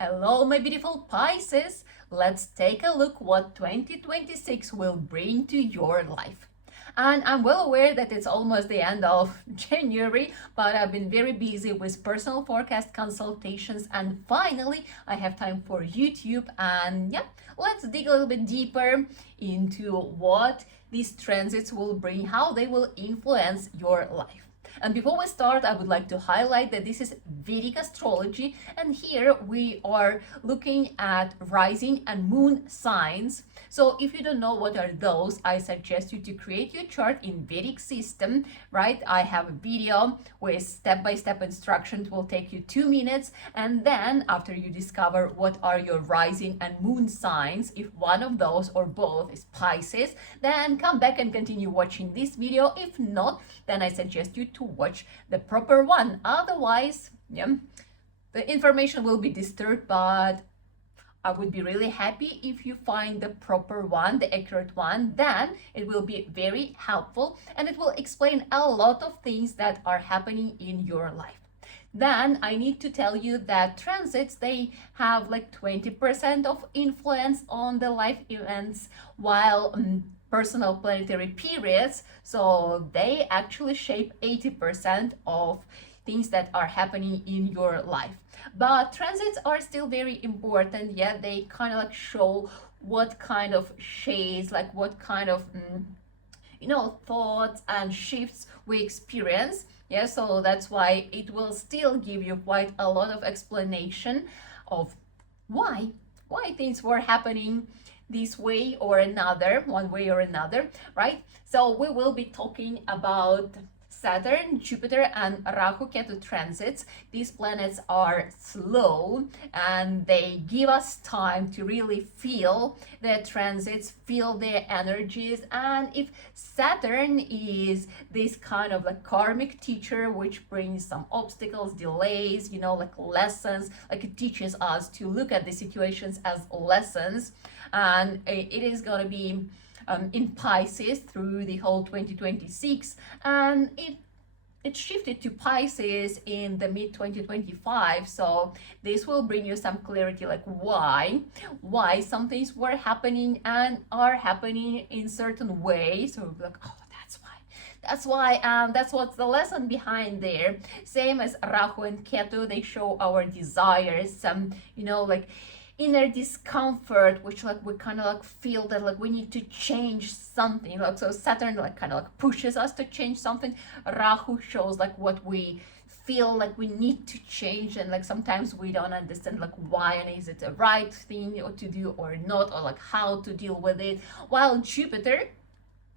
Hello, my beautiful Pisces. Let's take a look what 2026 will bring to your life. And I'm well aware that it's almost the end of January, but I've been very busy with personal forecast consultations, and finally I have time for YouTube. And yeah, let's dig a little bit deeper into what these transits will bring, how they will influence your life. And before we start, I would like to highlight that this is Vedic astrology, and here we are looking at rising and moon signs. So if you don't know what are those, I suggest you to create your chart in Vedic system, right? I have a video with step-by-step instructions. It will take you 2 minutes, and then after you discover what are your rising and moon signs, if one of those or both is Pisces, then come back and continue watching this video. If not, then I suggest you to watch the proper one. Otherwise, yeah, the information will be disturbed, but I would be really happy if you find the proper one, the accurate one. Then it will be very helpful and it will explain a lot of things that are happening in your life. Then I need to tell you that transits, they have like 20% of influence on the life events, while personal planetary periods, so they actually shape 80% of things that are happening in your life. But transits are still very important. Yeah, they kind of like show what kind of shades, like what kind of thoughts and shifts we experience. Yeah, so that's why it will still give you quite a lot of explanation of why things were happening this way or another, one way or another, right? So we will be talking about Saturn, Jupiter, and Rahu Ketu transits. These planets are slow and they give us time to really feel their transits, feel their energies. And if Saturn is this kind of like karmic teacher, which brings some obstacles, delays, like lessons, like it teaches us to look at the situations as lessons. And it is going to be in Pisces through the whole 2026, and it shifted to Pisces in the mid 2025. So this will bring you some clarity, like why some things were happening and are happening in certain ways. So like, oh, that's why, that's what's the lesson behind there. Same as Rahu and Ketu, they show our desires, some like inner discomfort, which like we kind of like feel that like we need to change something. Like, so Saturn like kind of like pushes us to change something. Rahu shows like what we feel like we need to change, and like sometimes we don't understand like why, and is it the right thing to do or not, or like how to deal with it. While Jupiter,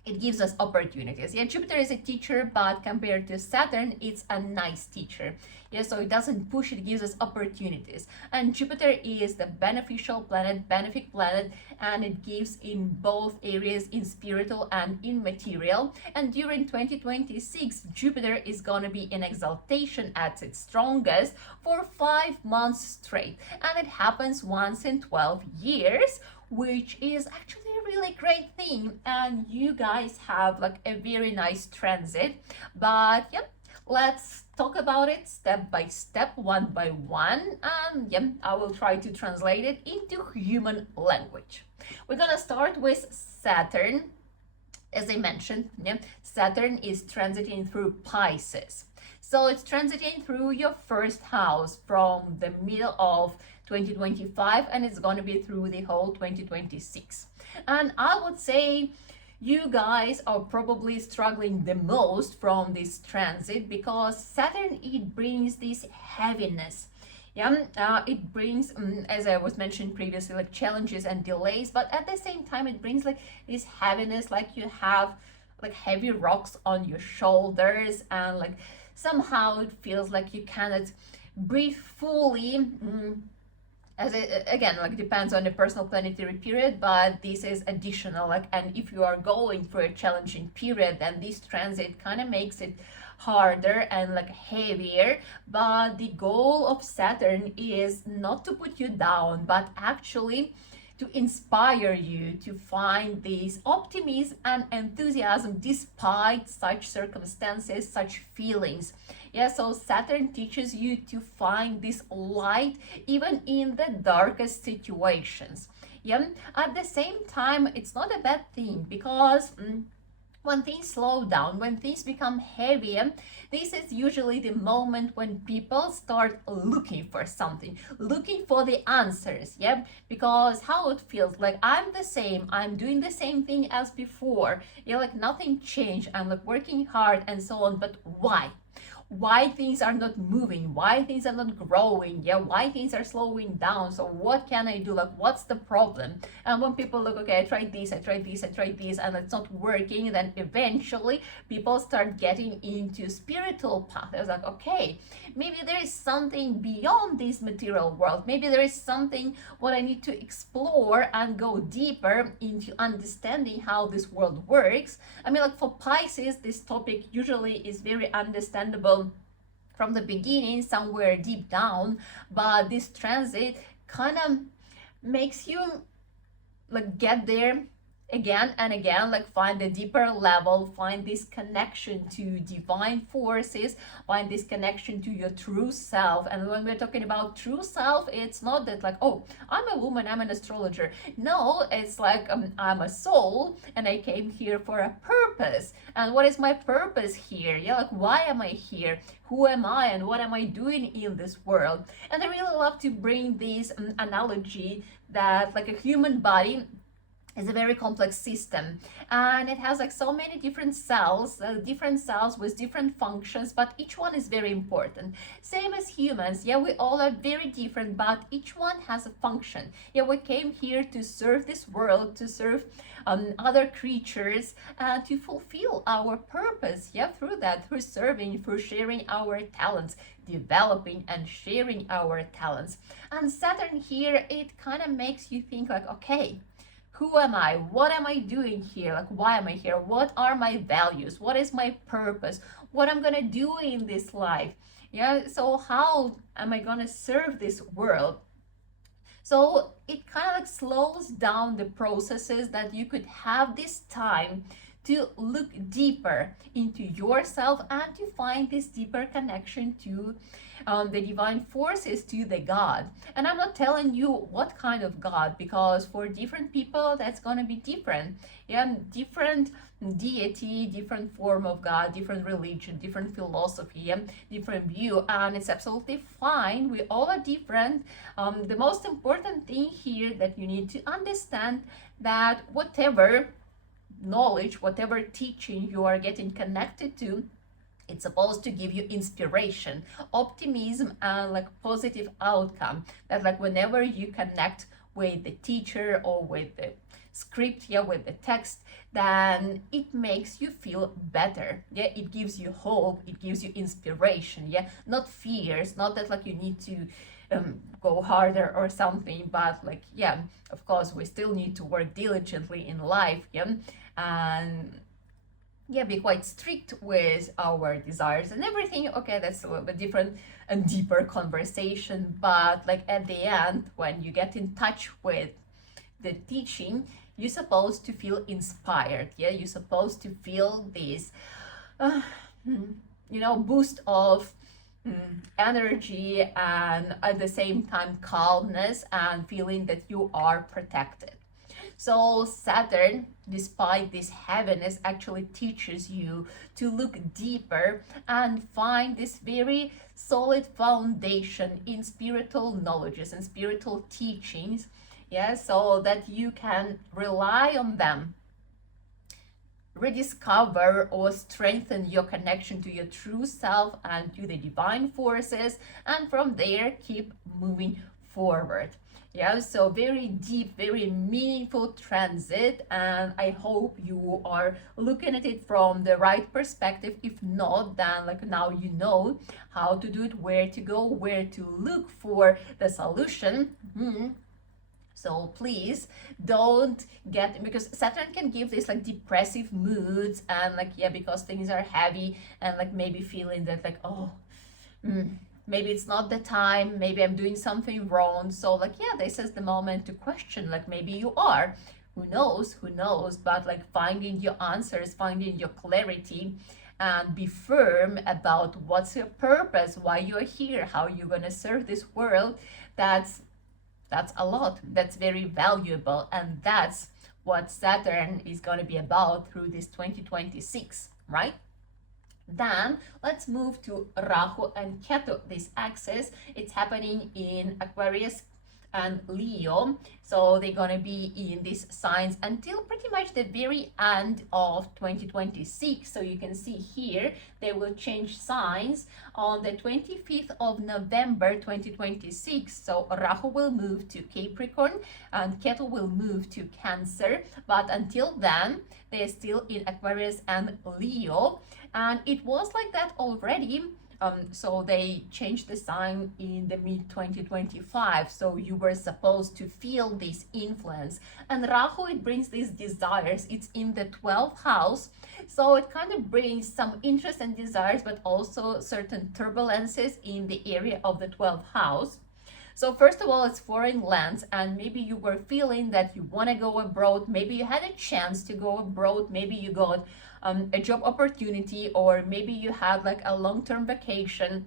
it gives us opportunities. Yeah, Jupiter is a teacher, but compared to Saturn, it's a nice teacher. Yeah, so it doesn't push, it gives us opportunities. And Jupiter is the beneficial planet, benefic planet, and it gives in both areas, in spiritual and in material. And during 2026, Jupiter is going to be in exaltation at its strongest for 5 months straight. And it happens once in 12 years, which is actually a really great thing. And you guys have like a very nice transit. But yep, let's talk about it step by step, one by one. And yep, I will try to translate it into human language. We're gonna start with Saturn. As I mentioned, yeah, Saturn is transiting through Pisces. So it's transiting through your first house from the middle of 2025, and it's going to be through the whole 2026. And I would say you guys are probably struggling the most from this transit, because Saturn, it brings this heaviness. Yeah, it brings, as I was mentioning previously, like challenges and delays, but at the same time it brings like this heaviness, like you have like heavy rocks on your shoulders, and like somehow it feels like you cannot breathe fully. As it, again, like depends on the personal planetary period, but this is additional, like, and if you are going through a challenging period, then this transit kind of makes it harder and like heavier. But the goal of Saturn is not to put you down, but actually to inspire you to find this optimism and enthusiasm despite such circumstances, such feelings. Yeah, so Saturn teaches you to find this light even in the darkest situations. Yeah, at the same time, it's not a bad thing, because when things slow down, when things become heavier, this is usually the moment when people start looking for something, looking for the answers. Yeah, because how it feels like I'm the same, I'm doing the same thing as before. Yeah, like nothing changed, I'm like working hard and so on, but why things are not moving, why things are not growing, yeah, why things are slowing down. So what can I do, like what's the problem? And when people look, okay, I tried this, and it's not working, then eventually people start getting into spiritual path. It's like, okay, maybe there is something beyond this material world, maybe there is something what I need to explore and go deeper into understanding how this world works. I mean, like for Pisces, this topic usually is very understandable from the beginning, somewhere deep down, but this transit kind of makes you like get there again and again, like find a deeper level, find this connection to divine forces, find this connection to your true self. And when we're talking about true self, it's not that like, oh, I'm a woman, I'm an astrologer. No, it's like I'm a soul and I came here for a purpose. And what is my purpose here? Yeah, like why am I here? Who am I and what am I doing in this world? And I really love to bring this analogy that like a human body is a very complex system, and it has like so many different cells with different functions, but each one is very important. Same as humans, yeah, we all are very different, but each one has a function. Yeah, we came here to serve this world, to serve other creatures, to fulfill our purpose. Yeah, through that, through serving, through sharing our talents, developing and sharing our talents. And Saturn here, it kind of makes you think like, okay, who am I? What am I doing here? Like, why am I here? What are my values? What is my purpose? What I'm gonna do in this life? Yeah, so how am I gonna serve this world? So it kind of like slows down the processes that you could have this time to look deeper into yourself and to find this deeper connection to the divine forces, to the God. And I'm not telling you what kind of God, because for different people that's going to be different. Yeah, different deity, different form of God, different religion, different philosophy, different view, and it's absolutely fine. We all are different. The most important thing here that you need to understand that whatever knowledge, whatever teaching you are getting connected to, it's supposed to give you inspiration, optimism, and like positive outcome. That like whenever you connect with the teacher or with the script, yeah, with the text, then it makes you feel better. Yeah, it gives you hope, it gives you inspiration. Yeah, not fears, not that like you need to go harder or something, but like, yeah, of course we still need to work diligently in life. Yeah, and yeah, be quite strict with our desires and everything. Okay, that's a little bit different and deeper conversation, but like at the end, when you get in touch with the teaching, you're supposed to feel inspired. Yeah, you're supposed to feel this boost of energy, and at the same time calmness and feeling that you are protected. So Saturn, despite this heaviness, actually teaches you to look deeper and find this very solid foundation in spiritual knowledges and spiritual teachings, yeah, so that you can rely on them, rediscover or strengthen your connection to your true self and to the divine forces, and from there keep moving forward. Yeah, so very deep, very meaningful transit, and I hope you are looking at it from the right perspective. If not, then like now you know how to do it, where to go, where to look for the solution. So please don't get, because Saturn can give this like depressive moods, and like, yeah, because things are heavy, and like maybe feeling that like, oh, maybe it's not the time, maybe I'm doing something wrong. So like, yeah, this is the moment to question, like maybe you are, who knows, but like finding your answers, finding your clarity, and be firm about what's your purpose, why you're here, how you're going to serve this world. That's a lot, that's very valuable, and that's what Saturn is going to be about through this 2026, right? Then let's move to Rahu and Ketu. This axis, it's happening in Aquarius and Leo, so they're gonna be in these signs until pretty much the very end of 2026. So you can see here they will change signs on the 25th of November 2026. So Rahu will move to Capricorn and Ketu will move to Cancer, but until then they're still in Aquarius and Leo, and it was like that already. So they changed the sign in the mid 2025. So you were supposed to feel this influence. And Rahu, it brings these desires. It's in the 12th house. So it kind of brings some interest and desires, but also certain turbulences in the area of the 12th house. So first of all, it's foreign lands, and maybe you were feeling that you want to go abroad. Maybe you had a chance to go abroad. Maybe you got a job opportunity, or maybe you had like a long-term vacation,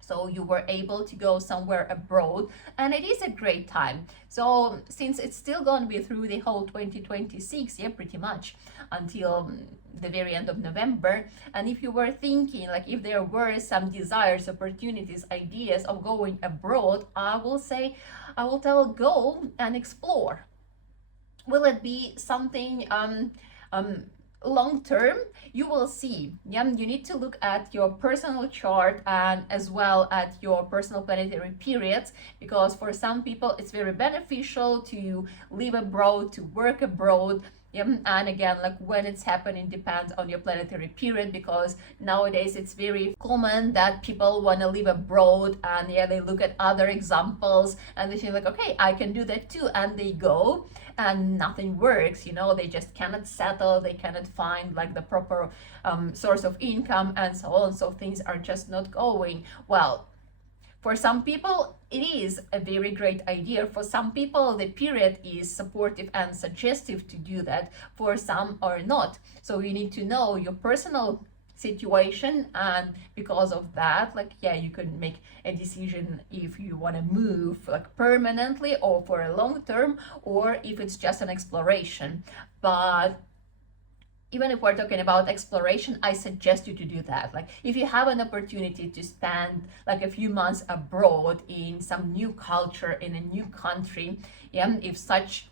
so you were able to go somewhere abroad, and it is a great time. So since it's still going to be through the whole 2026, yeah, pretty much until the very end of November, and if you were thinking like if there were some desires, opportunities, ideas of going abroad, I will tell go and explore. Will it be something long term? You will see. Yeah, you need to look at your personal chart and as well at your personal planetary periods, because for some people it's very beneficial to live abroad, to work abroad. Yeah, and again, like when it's happening depends on your planetary period, because nowadays it's very common that people want to live abroad, and yeah, they look at other examples and they feel like, okay, I can do that too, and they go and nothing works, you know, they just cannot settle, they cannot find like the proper source of income and so on, so things are just not going well. For some people, it is a very great idea. For some people, the period is supportive and suggestive to do that. For some or not. So you need to know your personal situation, and because of that, like, yeah, you can make a decision if you want to move like permanently or for a long term, or if it's just an exploration. But even if we're talking about exploration, I suggest you to do that. Like if you have an opportunity to spend like a few months abroad in some new culture, in a new country, yeah, if such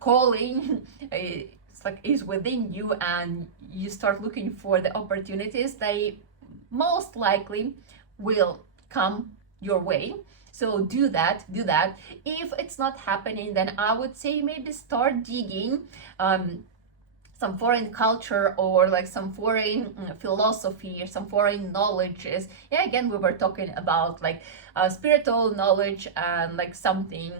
calling is within you and you start looking for the opportunities, they most likely will come your way. So do that. If it's not happening, then I would say maybe start digging some foreign culture, or like some foreign philosophy, or some foreign knowledges. Yeah, again, we were talking about like spiritual knowledge and like something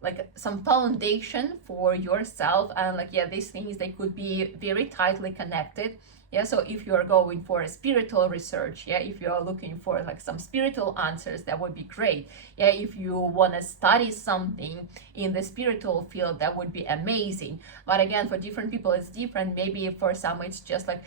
like some foundation for yourself, and like, yeah, these things, they could be very tightly connected. Yeah, so if you're going for a spiritual research, yeah, if you're looking for like some spiritual answers, that would be great. Yeah, if you want to study something in the spiritual field, that would be amazing. But again, for different people it's different. Maybe for some it's just like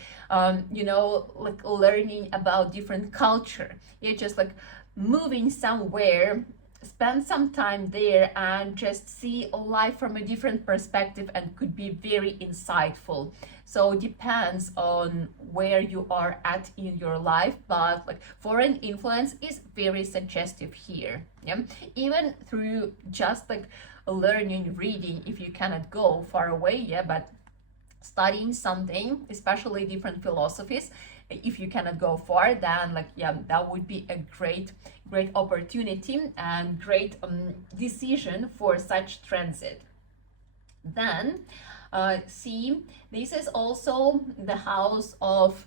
you know, like learning about different culture. Yeah, just like moving somewhere, spend some time there and just see life from a different perspective, and could be very insightful. So depends on where you are at in your life, but like foreign influence is very suggestive here. Yeah, even through just like learning, reading, if you cannot go far away, yeah, but studying something, especially different philosophies, if you cannot go far, then like, yeah, that would be a great opportunity and great decision for such transit. Then see, this is also the house of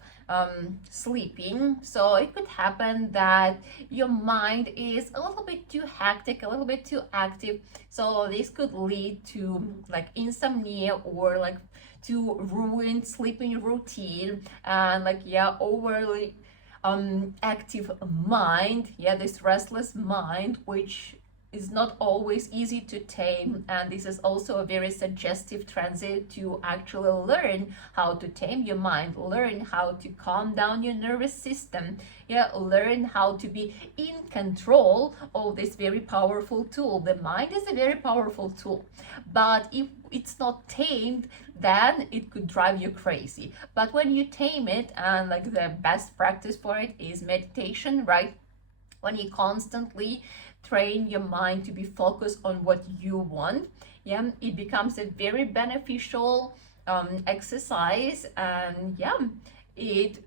sleeping. So it could happen that your mind is a little bit too hectic, a little bit too active. So this could lead to like insomnia, or like to ruined sleeping routine, and like, yeah, active mind, yeah, this restless mind, which is not always easy to tame, and this is also a very suggestive transit to actually learn how to tame your mind, learn how to calm down your nervous system, yeah, learn how to be in control of this very powerful tool. The mind is a very powerful tool, but if it's not tamed, then it could drive you crazy. But when you tame it, and like the best practice for it is meditation, right? When you constantly train your mind to be focused on what you want, yeah, it becomes a very beneficial exercise, and yeah, it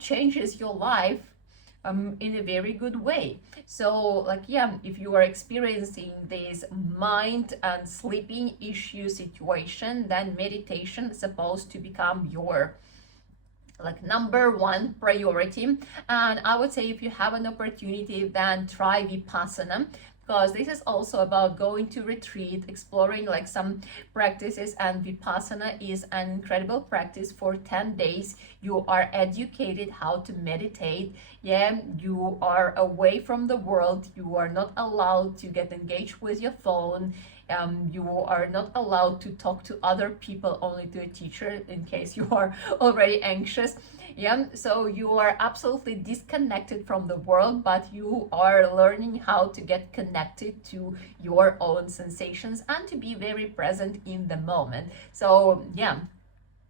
changes your life in a very good way. So like, yeah, if you are experiencing this mind and sleeping issue situation, then meditation is supposed to become your like number one priority. And I would say if you have an opportunity, then try Vipassana, because this is also about going to retreat, exploring like some practices, and Vipassana is an incredible practice. For 10 days you are educated how to meditate, yeah, you are away from the world, you are not allowed to get engaged with your phone, you are not allowed to talk to other people, only to a teacher in case you are already anxious, yeah, so you are absolutely disconnected from the world, but you are learning how to get connected to your own sensations and to be very present in the moment. So yeah,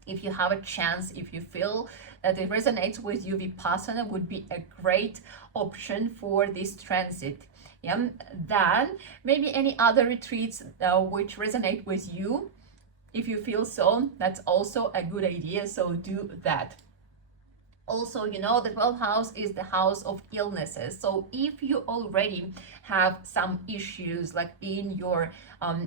if you have a chance, if you feel that it resonates with you, Vipassana would be a great option for this transit. Yeah, then maybe any other retreats which resonate with you. If you feel so, that's also a good idea, so do that. Also, you know, the 12th house is the house of illnesses. So if you already have some issues like in your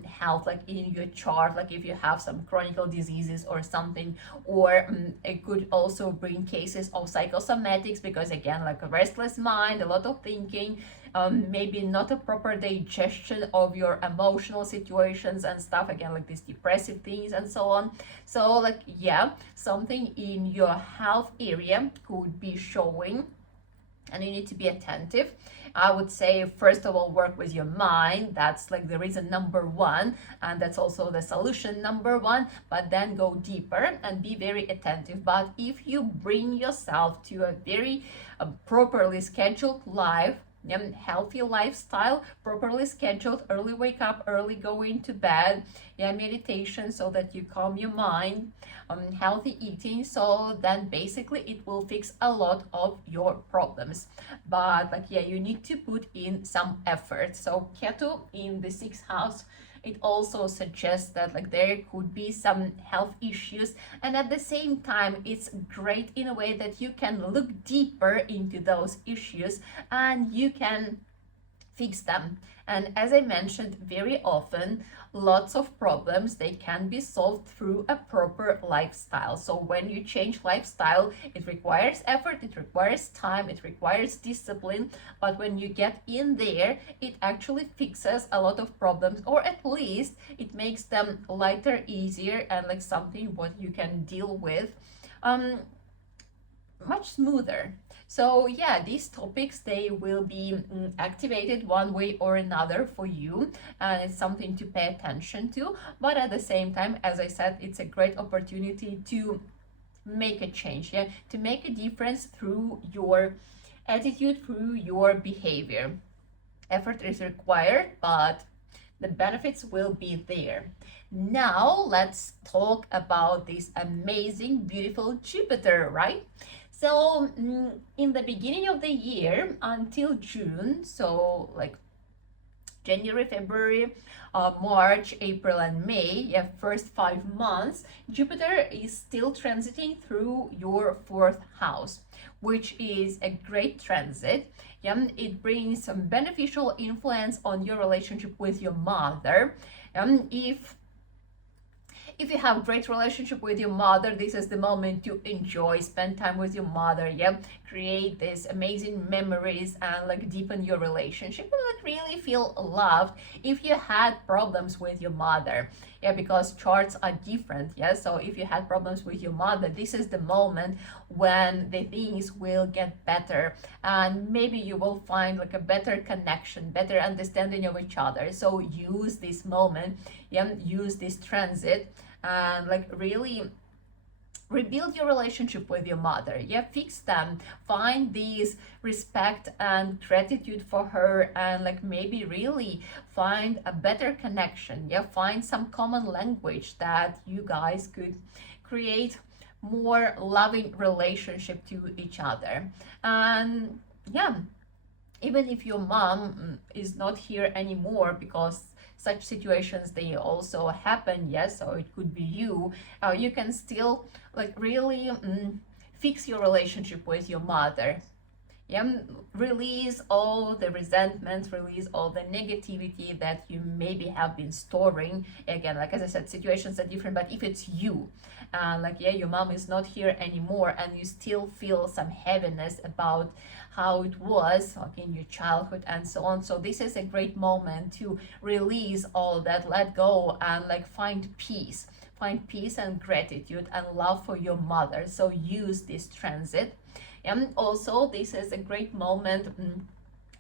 health, like in your chart, like if you have some chronic diseases or something, or it could also bring cases of psychosomatics, because again, like a restless mind, a lot of thinking, maybe not a proper digestion of your emotional situations and stuff, again, like these depressive things and so on. So like, yeah, something in your health area could be showing, and you need to be attentive. I would say, first of all, work with your mind. That's like the reason number one, and that's also the solution number one, but then go deeper and be very attentive. But if you bring yourself to a very properly scheduled life, healthy lifestyle, properly scheduled, early wake up, early go into bed, yeah, meditation so that you calm your mind, healthy eating, so then basically it will fix a lot of your problems. But like, yeah, you need to put in some effort. So Ketu in the 6th house, it also suggests that like there could be some health issues, and at the same time it's great in a way that you can look deeper into those issues and you can fix them. And as I mentioned, very often lots of problems, they can be solved through a proper lifestyle. So when you change lifestyle, it requires effort, it requires time, it requires discipline, but when you get in there, it actually fixes a lot of problems, or at least it makes them lighter, easier, and like something what you can deal with much smoother. So yeah, these topics, they will be activated one way or another for you, and it's something to pay attention to. But at the same time, as I said, it's a great opportunity to make a change, yeah, to make a difference through your attitude, through your behavior. Effort is required, but the benefits will be there. Now let's talk about this amazing, beautiful Jupiter, right? So in the beginning of the year until June, so like January, February, March, April, and May, yeah, first 5 months, Jupiter is still transiting through your 4th house, which is a great transit. Yeah, it brings some beneficial influence on your relationship with your mother. If you have great relationship with your mother, this is the moment to enjoy, spend time with your mother, yeah, create these amazing memories and like deepen your relationship and like really feel loved. If you had problems with your mother, Yeah, because charts are different. Yeah, so if you had problems with your mother, this is the moment when the things will get better, and maybe you will find like a better connection, better understanding of each other. So use this moment, yeah, use this transit, and like really rebuild your relationship with your mother. Yeah, fix them, find this respect and gratitude for her, and like maybe really find a better connection. Yeah, find some common language that you guys could create more loving relationship to each other. And yeah, even if your mom is not here anymore, because such situations, they also happen, yes, so it could be you, you can still like really fix your relationship with your mother. Yeah, release all the resentments, release all the negativity that you maybe have been storing. Again, like as I said, situations are different, but if it's you, like yeah, your mom is not here anymore, and you still feel some heaviness about how it was like in your childhood and so on, so this is a great moment to release all that, let go, and like find peace and gratitude and love for your mother. So use this transit. And also this is a great moment,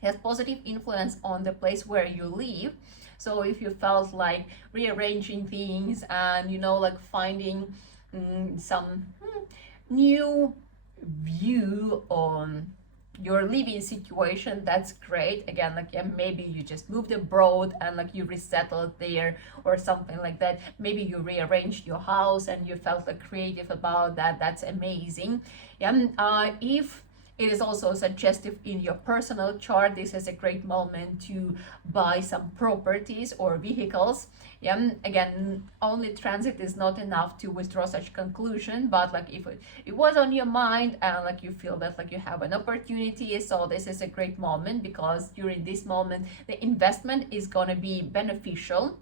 has positive influence on the place where you live. So if you felt like rearranging things and like finding some new view on your living situation, that's great. Again, like yeah, maybe you just moved abroad and like you resettled there or something like that. Maybe you rearranged your house and you felt like creative about that. That's amazing. Yeah, if it is also suggestive in your personal chart, this is a great moment to buy some properties or vehicles. Yeah, again, only transit is not enough to withdraw such conclusion, but like if it was on your mind and like you feel that like you have an opportunity, so this is a great moment, because during this moment the investment is going to be beneficial.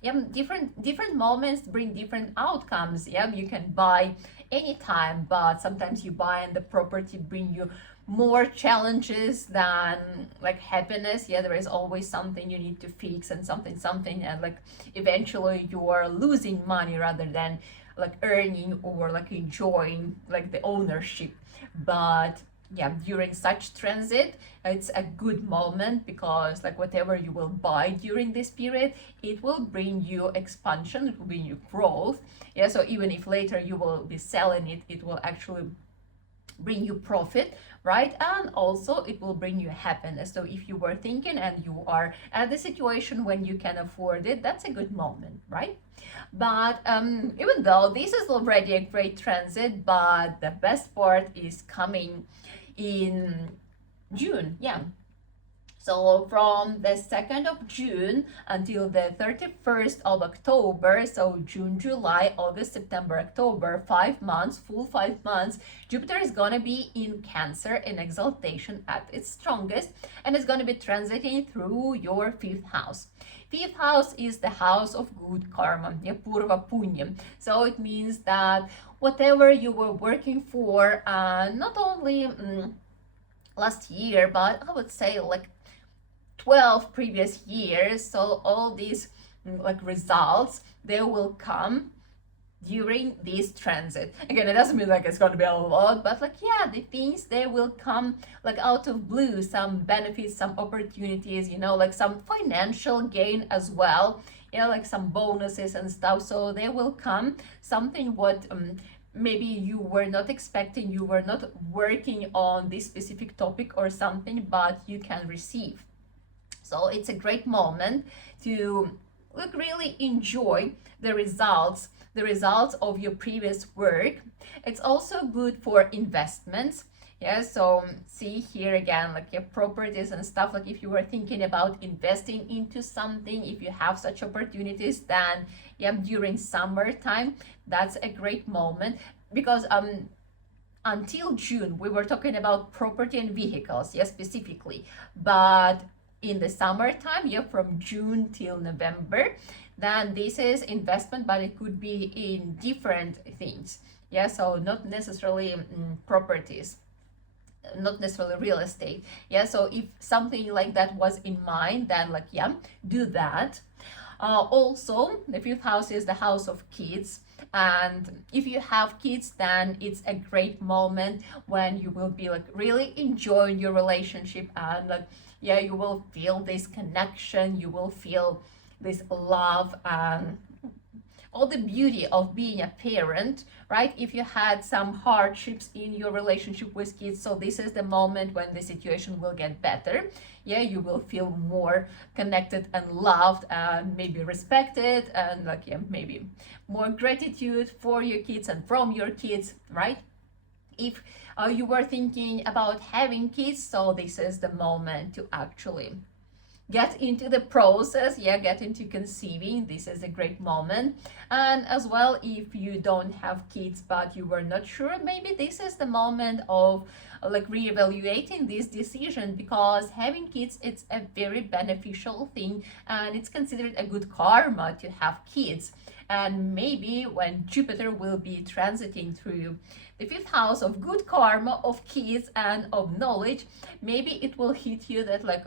Yeah, different moments bring different outcomes. Yeah, you can buy anytime, but sometimes you buy and the property bring you more challenges than like happiness. Yeah, there is always something you need to fix and something, and like eventually you are losing money rather than like earning or like enjoying like the ownership. But yeah, during such transit, it's a good moment, because like whatever you will buy during this period, it will bring you expansion, it will bring you growth. Yeah, so even if later you will be selling it, it will actually bring you profit, right? And also it will bring you happiness. So if you were thinking and you are at the situation when you can afford it, that's a good moment, right? But even though this is already a great transit, but the best part is coming in June. Yeah, so from the 2nd of June until the 31st of October, so June, July, August, September, October, 5 months, full 5 months, Jupiter is going to be in Cancer in exaltation at its strongest, and it's going to be transiting through your 5th house. 5th house is the house of good karma, Purva Punyam. So it means that whatever you were working for, not only last year, but I would say like 12 previous years, so all these like results, they will come during this transit. Again, it doesn't mean like it's going to be a lot, but like yeah, the things, they will come like out of blue, some benefits, some opportunities, like some financial gain as well, like some bonuses and stuff. So they will come, something what maybe you were not expecting, you were not working on this specific topic or something, but you can receive. So it's a great moment to look, really enjoy the results of your previous work. It's also good for investments. Yeah, so see here again, like your properties and stuff, like if you were thinking about investing into something, if you have such opportunities, then yeah, during summertime, that's a great moment, because until June we were talking about property and vehicles, yeah, specifically, but in the summertime, yeah, from June till November, then this is investment, but it could be in different things. Yeah, so not necessarily properties, not necessarily real estate. Yeah, so if something like that was in mind, then like yeah, do that. Also, the fifth house is the house of kids. And if you have kids, then it's a great moment when you will be like really enjoying your relationship, and like, yeah, you will feel this connection, you will feel this love and all the beauty of being a parent, right? If you had some hardships in your relationship with kids, so this is the moment when the situation will get better. Yeah, you will feel more connected and loved and maybe respected, and like, yeah, maybe more gratitude for your kids and from your kids, right? If you were thinking about having kids, so this is the moment to actually get into the process, yeah, get into conceiving. This is a great moment. And as well, if you don't have kids but you were not sure, maybe this is the moment of like reevaluating this decision, because having kids, it's a very beneficial thing and it's considered a good karma to have kids. And maybe when Jupiter will be transiting through the fifth house of good karma, of kids and of knowledge, maybe it will hit you that like,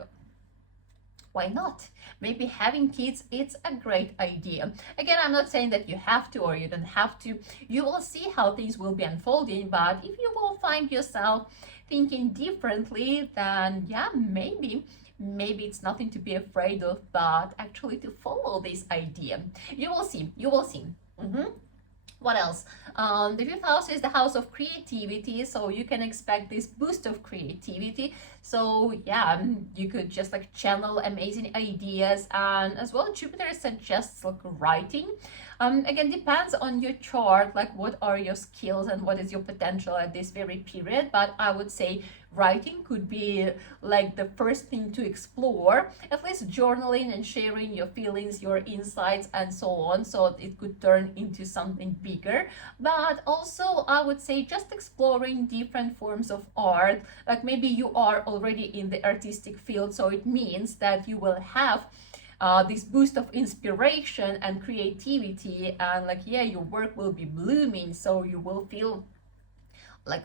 why not? Maybe having kids, it's a great idea. Again, I'm not saying that you have to or you don't have to. You will see how things will be unfolding, but if you will find yourself thinking differently, then yeah, maybe it's nothing to be afraid of, but actually to follow this idea. You will see. What else? The fifth house is the house of creativity, so you can expect this boost of creativity. So yeah, you could just like channel amazing ideas, and as well Jupiter suggests like writing. Again, depends on your chart, like what are your skills and what is your potential at this very period, but I would say writing could be like the first thing to explore, at least journaling and sharing your feelings, your insights and so on, so it could turn into something bigger. But also I would say just exploring different forms of art, like maybe you are already in the artistic field, so it means that you will have this boost of inspiration and creativity, and like, yeah, your work will be blooming, so you will feel like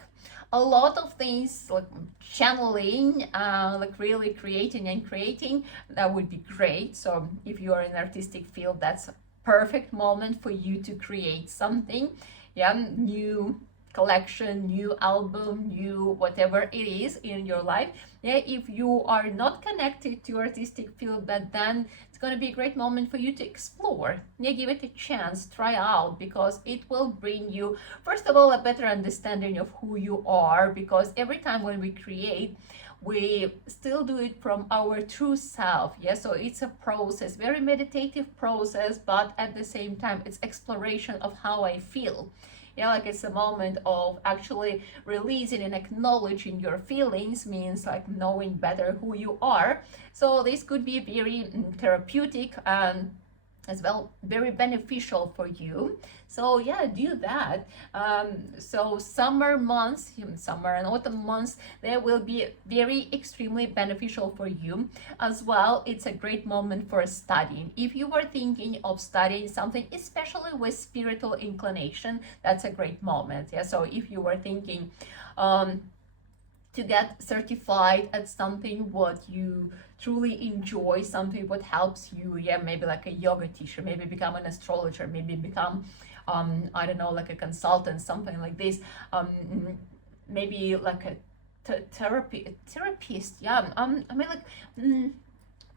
a lot of things like channeling, like really creating. That would be great. So if you are in artistic field, that's a perfect moment for you to create something, yeah, new collection, new album, new whatever it is in your life. Yeah, if you are not connected to artistic field, but then it's going to be a great moment for you to explore. Yeah, give it a chance, try out, because it will bring you, first of all, a better understanding of who you are, because every time when we create, we still do it from our true self. Yeah, so it's a process, very meditative process, but at the same time it's exploration of how I feel. Yeah, like it's a moment of actually releasing and acknowledging your feelings, means like knowing better who you are. So this could be very therapeutic and as well very beneficial for you. So yeah, do that. So summer months, summer and autumn months, they will be very extremely beneficial for you as well. It's a great moment for studying. If you were thinking of studying something, especially with spiritual inclination, that's a great moment. Yeah, so if you were thinking to get certified at something what you truly enjoy, something what helps you, yeah, maybe like a yoga teacher, maybe become an astrologer, maybe become I don't know, like a consultant, something like this, maybe like a therapist, yeah. I mean, like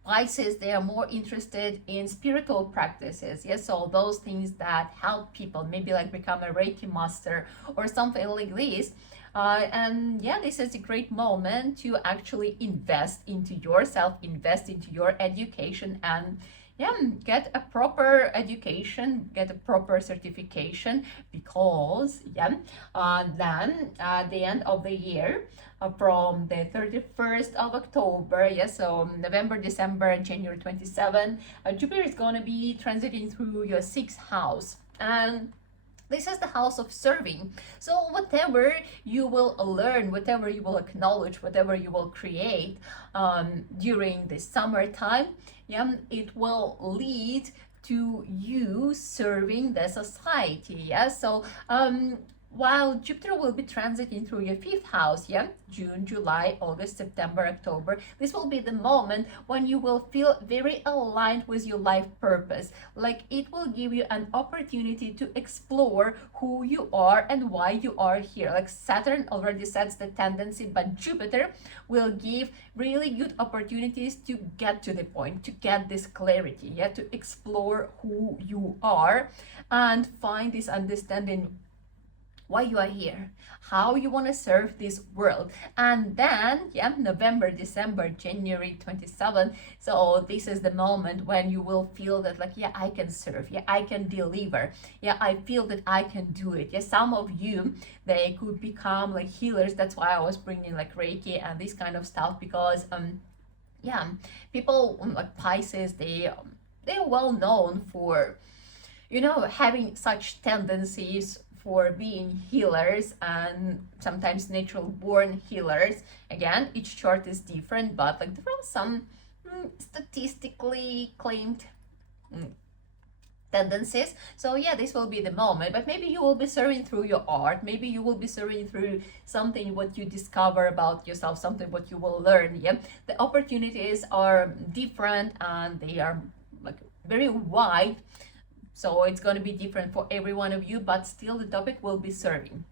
Pisces, they are more interested in spiritual practices, yes, so those things that help people, maybe like become a Reiki master or something like this. And yeah, this is a great moment to actually invest into yourself, invest into your education, and yeah, get a proper education, get a proper certification, because yeah, then at the end of the year, from the 31st of October, yes, so November, December, and January 27, Jupiter is going to be transiting through your 6th house, and this is the house of serving. So whatever you will learn, whatever you will acknowledge, whatever you will create during the summertime, yeah, it will lead to you serving the society. Yeah, so while Jupiter will be transiting through your fifth house, yeah, June, July, August, September, October, this will be the moment when you will feel very aligned with your life purpose. Like it will give you an opportunity to explore who you are and why you are here. Like Saturn already sets the tendency, but Jupiter will give really good opportunities to get to the point, to get this clarity, yeah, to explore who you are and find this understanding why you are here, how you want to serve this world. And then, yeah, November, December, January 27th. So this is the moment when you will feel that, like, yeah, I can serve, yeah, I can deliver, yeah, I feel that I can do it. Yeah, some of you, they could become like healers. That's why I was bringing like Reiki and this kind of stuff, because yeah, people like Pisces, they're well known for, you know, having such tendencies for being healers, and sometimes natural born healers. Again, each chart is different, but like there are some statistically claimed tendencies. So yeah, this will be the moment, but maybe you will be serving through your art, maybe you will be serving through something what you discover about yourself, something what you will learn. Yeah, the opportunities are different and they are like very wide. So it's going to be different for every one of you, but still the topic will be serving,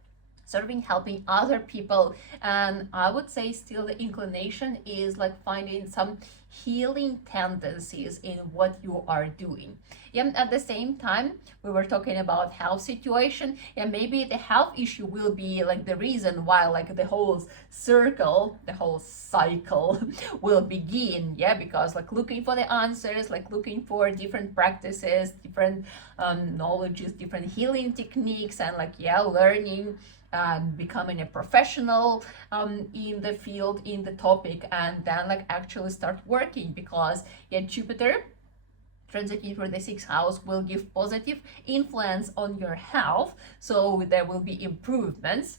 helping other people. And I would say still the inclination is like finding some healing tendencies in what you are doing. Yeah, at the same time, we were talking about health situation, and maybe the health issue will be like the reason why like the whole circle, the whole cycle will begin. Yeah, because like looking for the answers, like looking for different practices, different knowledges, different healing techniques, and like, yeah, learning and becoming a professional in the field, in the topic, and then like actually start working, because yeah, Jupiter transiting through the sixth house will give positive influence on your health, so there will be improvements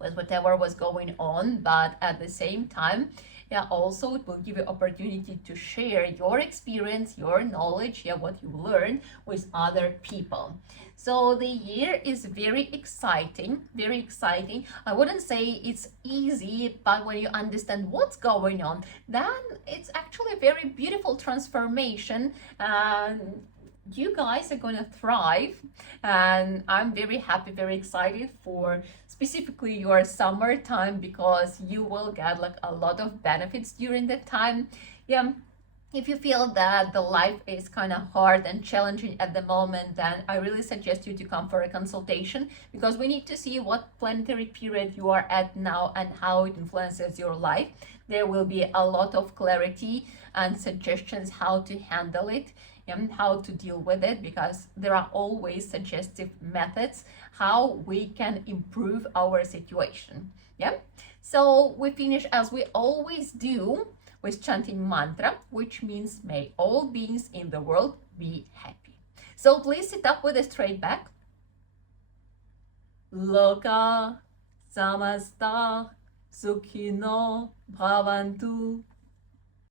with whatever was going on. But at the same time, yeah, also it will give you opportunity to share your experience, your knowledge, yeah, what you learned with other people. So the year is very exciting, very exciting. I wouldn't say it's easy, but when you understand what's going on, then it's actually a very beautiful transformation, and you guys are gonna thrive. And I'm very happy, very excited for specifically your summertime, because you will get like a lot of benefits during that time. Yeah, if you feel that the life is kind of hard and challenging at the moment, then I really suggest you to come for a consultation, because we need to see what planetary period you are at now and how it influences your life. There will be a lot of clarity and suggestions how to handle it and how to deal with it, because there are always suggestive methods how we can improve our situation. Yeah, so we finish as we always do with chanting mantra, which means may all beings in the world be happy. So please sit up with a straight back. Loka samasta sukhino bhavantu.